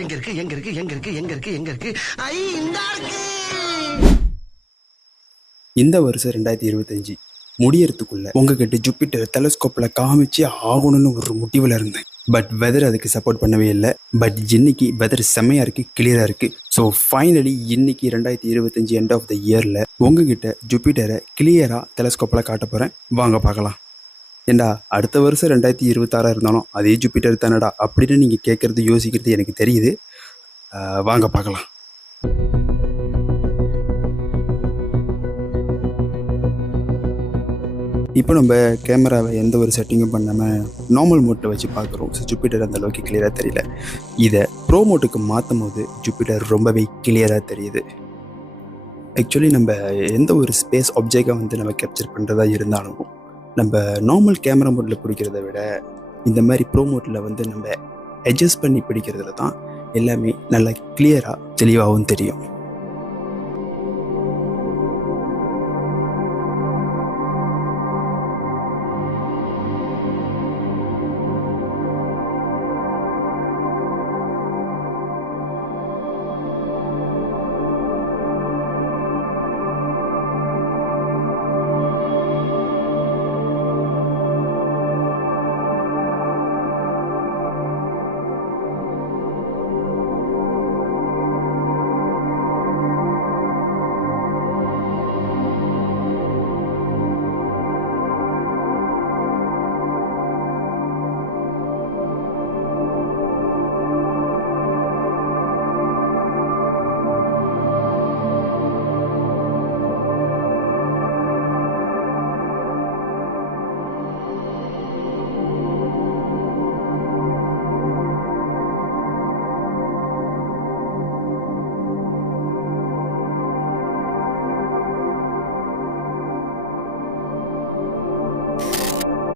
எங்க இருக்கு எங்க இருக்கு எங்க இருக்கு எங்க இருக்கு எங்க இருக்கு ஐ இந்த இருக்கு. இந்த வருஷம் 2025 முடியறதுக்குள்ள உங்ககிட்ட ஜூபிட்டர் டெலஸ்கோப்பில் காமிச்சு ஆகணும்னு ஒரு முடிவில் இருந்தேன். பட் வெதர் அதுக்கு சப்போர்ட் பண்ணவே இல்லை. பட் இன்னைக்கு வெதர் செம்மையாக இருக்குது, கிளியராக இருக்குது. ஸோ ஃபைனலி இன்னைக்கு 2025 எண்ட் ஆஃப் த இயரில் உங்ககிட்ட ஜூபிட்டரை கிளியராக டெலஸ்கோப்பில் காட்ட போகிறேன். வாங்க பார்க்கலாம். ஏண்டா அடுத்த வருஷம் 2026 இருந்தாலும் அதே ஜூபிட்டர் தானடா அப்படின்னு நீங்கள் கேட்குறது யோசிக்கிறது எனக்கு தெரியுது. வாங்க பார்க்கலாம். இப்போ நம்ம கேமராவை எந்த ஒரு செட்டிங்கும் பண்ணாமல் நார்மல் மோட்டில் வச்சு பார்க்குறோம். ஸோ ஜூபிட்டர் அந்த அளவுக்கு கிளியராக தெரியல. இதை ப்ரோ மோட்டுக்கு மாற்றும் போது ஜூபிட்டர் ரொம்பவே கிளியராக தெரியுது. ஆக்சுவலி நம்ம எந்த ஒரு ஸ்பேஸ் ஆப்ஜெக்டை வந்து நம்ம கேப்சர் பண்ணுறதா இருந்தாலும் நம்ம நார்மல் கேமரா மோட்டில் பிடிக்கிறத விட இந்த மாதிரி ப்ரோ மோட்டில் வந்து நம்ம அட்ஜஸ்ட் பண்ணி பிடிக்கிறதுல தான் எல்லாமே நல்லா கிளியராக தெளிவாகவும் தெரியும்.